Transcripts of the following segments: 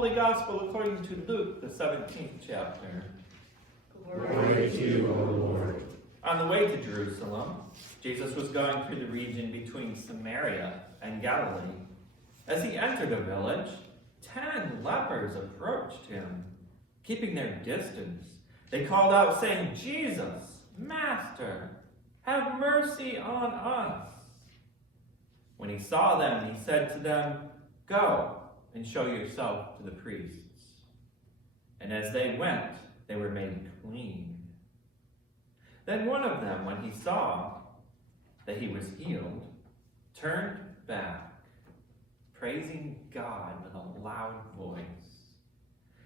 Holy Gospel according to Luke, the 17th chapter. Glory to you, O Lord. On the way to Jerusalem, Jesus was going through the region between Samaria and Galilee. As he entered a village, 10 lepers approached him. Keeping their distance, they called out, saying, "Jesus, Master, have mercy on us." When he saw them, he said to them, "Go and show yourself to the priests." And as they went, they were made clean. Then one of them, when he saw that he was healed, turned back, praising God with a loud voice.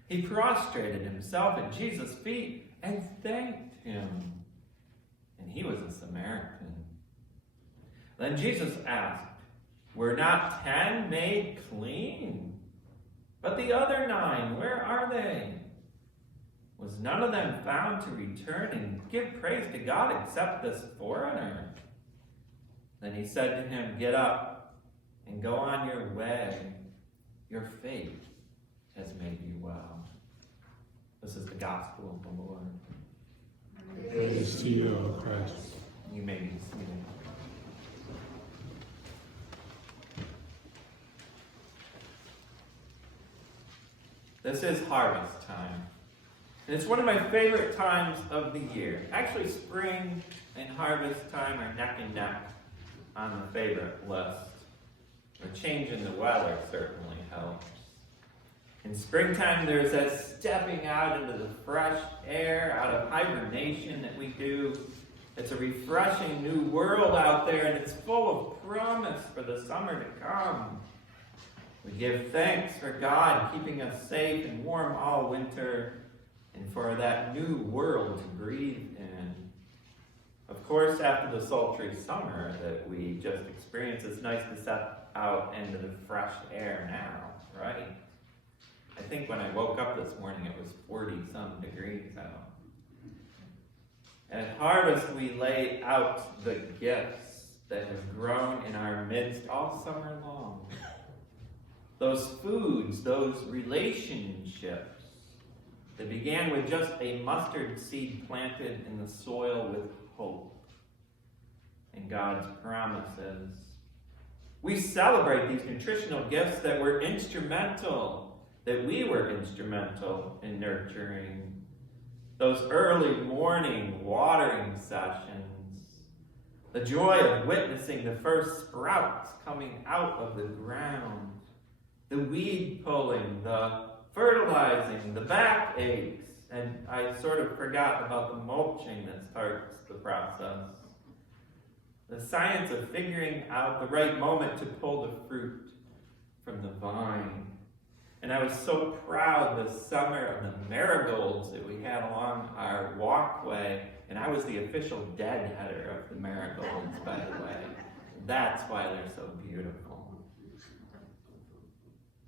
He prostrated himself at Jesus' feet and thanked him. And he was a Samaritan. Then Jesus asked, "Were not 10 made clean? But the other 9, where are they? Was none of them found to return and give praise to God except this foreigner?" Then he said to him, "Get up and go on your way. Your faith has made you well." This is the gospel of the Lord. Praise to you, O Christ. You may be seated. This is harvest time. And it's one of my favorite times of the year. Actually, spring and harvest time are neck and neck on the favorite list. A change in the weather certainly helps. In springtime, there's that stepping out into the fresh air, out of hibernation that we do. It's a refreshing new world out there, and it's full of promise for the summer to come. We give thanks for God keeping us safe and warm all winter, and for that new world to breathe in. Of course, after the sultry summer that we just experienced, it's nice to step out into the fresh air now, right? I think when I woke up this morning, it was 40-some degrees out. At harvest, we lay out the gifts that have grown in our midst all summer long. Those foods, those relationships that began with just a mustard seed planted in the soil with hope and God's promises. We celebrate these nutritional gifts that were instrumental, that we were instrumental in nurturing. Those early morning watering sessions, the joy of witnessing the first sprouts coming out of the ground, the weed pulling, the fertilizing, the backaches, and I sort of forgot about the mulching that starts the process. The science of figuring out the right moment to pull the fruit from the vine. And I was so proud this summer of the marigolds that we had along our walkway, and I was the official deadheader of the marigolds, by the way. That's why they're so beautiful.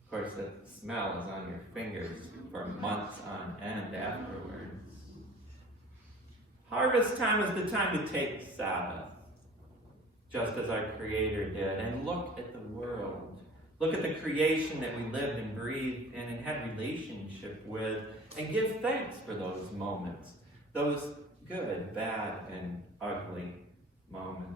Of course, the smell is on your fingers for months on end afterwards. Harvest time is the time to take Sabbath, just as our Creator did, and look at the world. Look at the creation that we lived and breathed in and had relationship with, and give thanks for those moments, those good, bad, and ugly moments.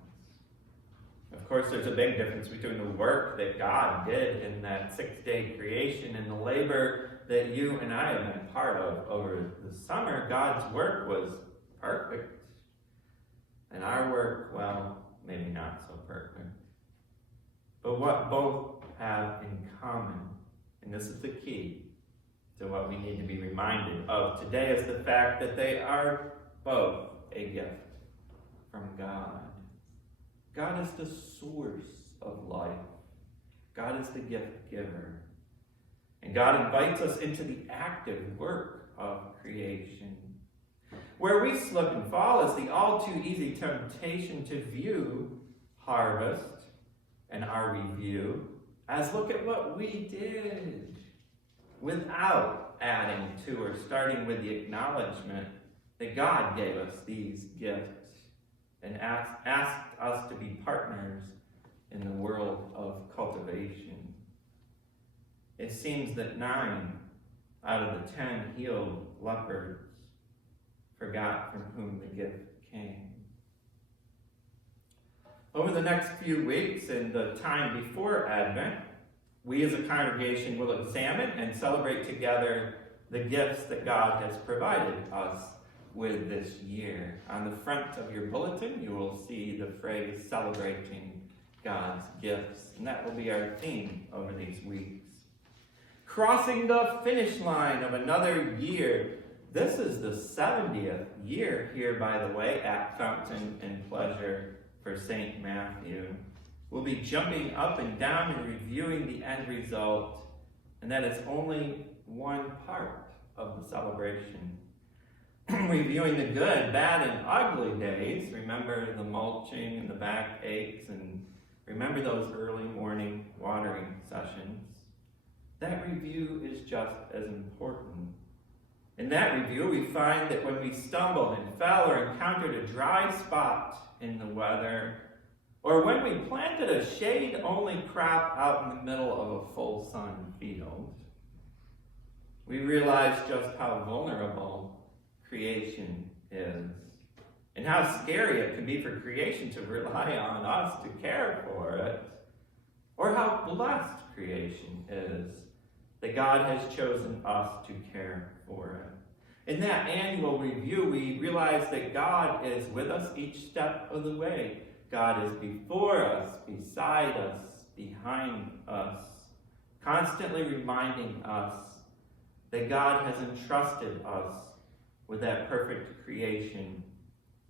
Of course, there's a big difference between the work that God did in that 6-day creation and the labor that you and I have been part of over the summer. God's work was perfect. And our work, well, maybe not so perfect. But what both have in common, and this is the key to what we need to be reminded of today, is the fact that they are both a gift from God. God is the source of life. God is the gift giver. And God invites us into the active work of creation. Where we slip and fall is the all too easy temptation to view harvest and our review as look at what we did, without adding to or starting with the acknowledgement that God gave us these gifts and asked us to be partners in the world of cultivation. it seems that 9 out of the 10 healed lepers forgot from whom the gift came. Over the next few weeks and the time before Advent, we as a congregation will examine and celebrate together the gifts that God has provided us with this year. On the front of your bulletin, you will see the phrase celebrating God's gifts, and that will be our theme over these weeks. Crossing the finish line of another year. This is the 70th year here, by the way, at Fountain and Pleasure for St. Matthew. We'll be jumping up and down and reviewing the end result, and that is only one part of the celebration. Reviewing the good, bad, and ugly days. Remember the mulching and the backaches, and remember those early morning watering sessions. That review is just as important. In that review, we find that when we stumbled and fell or encountered a dry spot in the weather, or when we planted a shade-only crop out in the middle of a full-sun field, we realized just how vulnerable creation is, and how scary it can be for creation to rely on us to care for it, or how blessed creation is that God has chosen us to care for it. In that annual review, we realize that God is with us each step of the way. God is before us, beside us, behind us, constantly reminding us that God has entrusted us with that perfect creation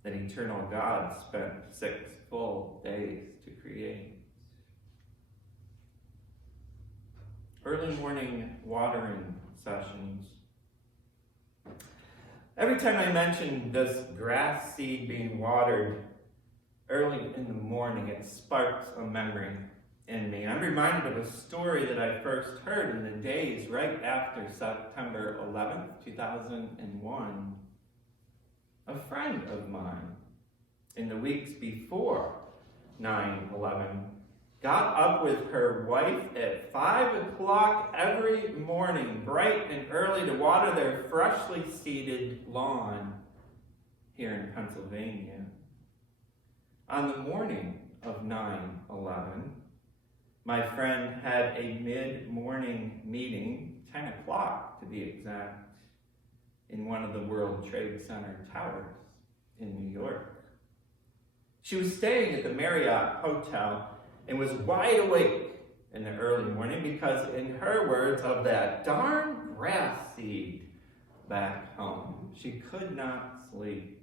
that eternal God spent 6 full days to create. Early morning watering sessions. Every time I mention this grass seed being watered early in the morning, it sparks a memory in me. I'm reminded of a story that I first heard in the days right after September 11th, 2001. A friend of mine, in the weeks before 9/11, got up with her wife at 5 o'clock every morning, bright and early, to water their freshly seeded lawn here in Pennsylvania. On the morning of 9/11, my friend had a mid-morning meeting, 10 o'clock to be exact, in one of the World Trade Center towers in New York. She was staying at the Marriott Hotel and was wide awake in the early morning because, in her words, of that darn grass seed back home. She could not sleep.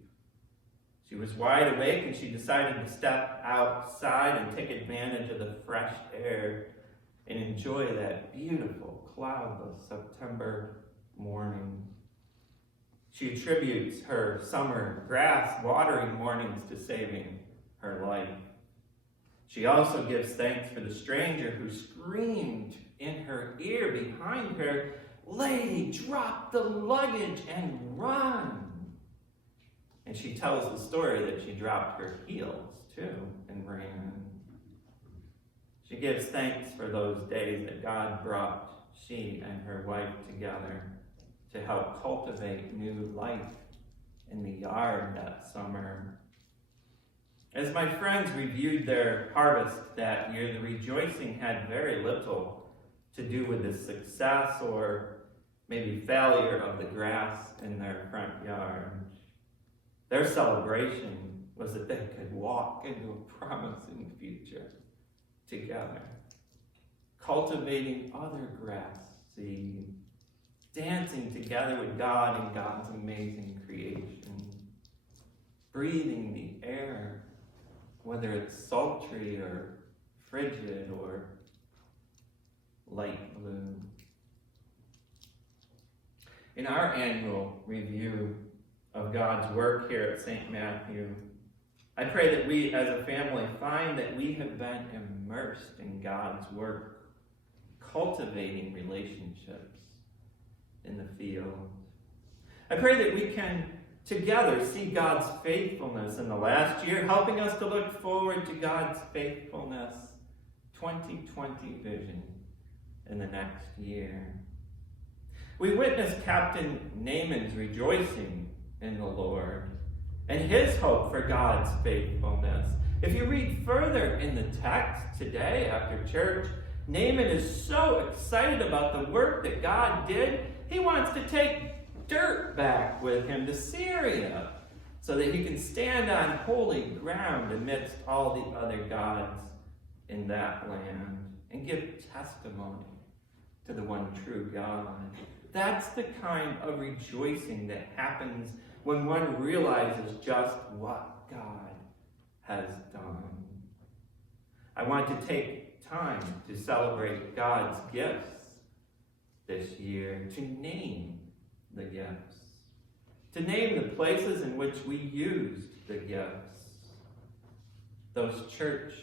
She was wide awake and she decided to step outside and take advantage of the fresh air and enjoy that beautiful, cloudless September morning. She attributes her summer grass watering mornings to saving her life. She also gives thanks for the stranger who screamed in her ear behind her, "Lady, drop the luggage and run." And she tells the story that she dropped her heels too and ran. She gives thanks for those days that God brought she and her wife together to help cultivate new life in the yard that summer. As my friends reviewed their harvest that year, the rejoicing had very little to do with the success or maybe failure of the grass in their front yard. Their celebration was that they could walk into a promising future together, cultivating other grass seed, dancing together with God in God's amazing creation, breathing the air, whether it's sultry or frigid or light blue. In our annual review of God's work here at St. Matthew, I pray that we as a family find that we have been immersed in God's work, cultivating relationships in the field. I pray that we can together see God's faithfulness in the last year, helping us to look forward to God's faithfulness 2020 vision in the next year. We witnessed Captain Naaman's rejoicing in the Lord and his hope for God's faithfulness. If you read further in the text today after church, Naaman is so excited about the work that God did, he wants to take dirt back with him to Syria so that he can stand on holy ground amidst all the other gods in that land and give testimony to the one true God. That's the kind of rejoicing that happens when one realizes just what God has done. I want to take time to celebrate God's gifts this year, to name the gifts, to name the places in which we used the gifts. Those church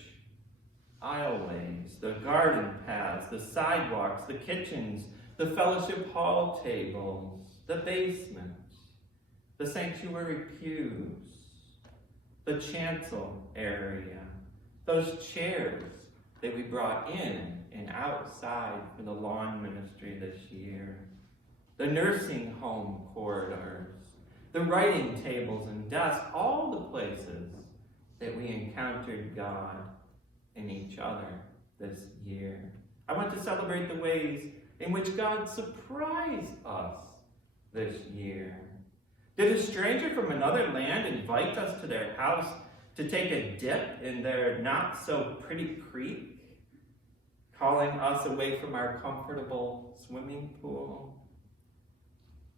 aisleways, the garden paths, the sidewalks, the kitchens, the fellowship hall tables, the basement, the sanctuary pews, the chancel area, those chairs that we brought in and outside for the lawn ministry this year, the nursing home corridors, the writing tables and desks, all the places that we encountered God in each other this year. I want to celebrate the ways in which God surprised us this year. Did a stranger from another land invite us to their house to take a dip in their not-so-pretty creek, calling us away from our comfortable swimming pool?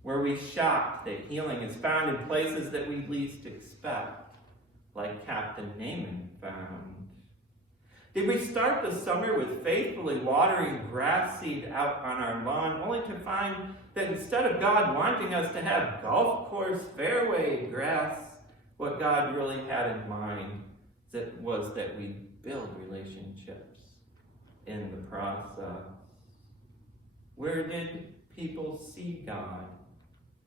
Were we shocked that healing is found in places that we least expect, like Captain Naaman found? Did we start the summer with faithfully watering grass seed out on our lawn, only to find that instead of God wanting us to have golf course fairway grass, what God really had in mind was that we build relationships in the process? Where did people see God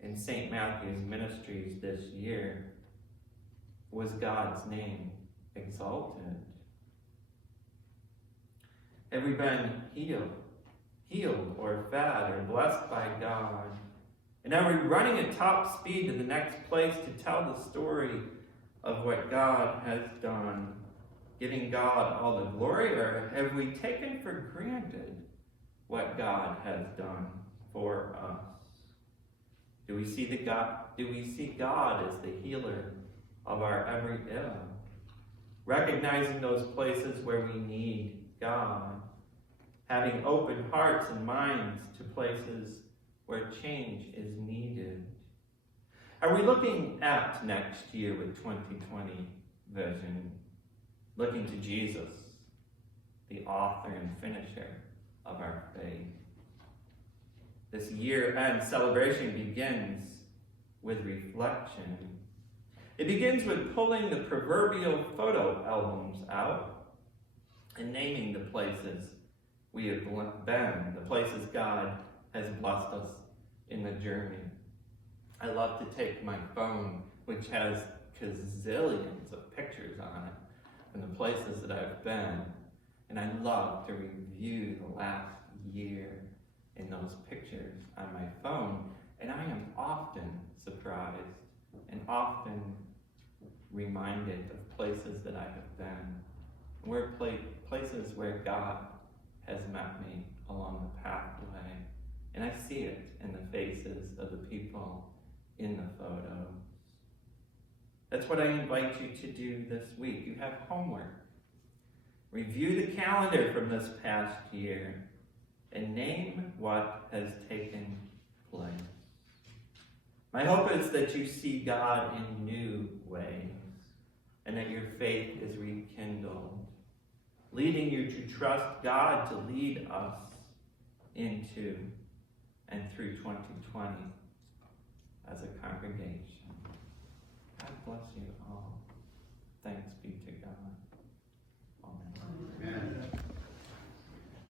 in St. Matthew's ministries this year? Was God's name exalted? Have we been healed or fed or blessed by God? And are we running at top speed to the next place to tell the story of what God has done, giving God all the glory, or have we taken for granted what God has done for us? Do we see God as the healer of our every ill? Recognizing those places where we need God, having open hearts and minds to places where change is needed. Are we looking at next year with 2020 vision, looking to Jesus, the author and finisher of our faith? This year-end celebration begins with reflection. It begins with pulling the proverbial photo albums out and naming the places we have been, the places God has blessed us in the journey. I love to take my phone, which has gazillions of pictures on it, and the places that I've been, and I love to review the last year in those pictures on my phone, and I am often surprised and often reminded of places that I have been. Where places where God has met me along the pathway. And I see it in the faces of the people in the photos. That's what I invite you to do this week. You have homework. Review the calendar from this past year and name what has taken place. My hope is that you see God in new ways and that your faith is rekindled, leading you to trust God to lead us into and through 2020 as a congregation. God bless you all. Thanks be to God. Amen. Amen.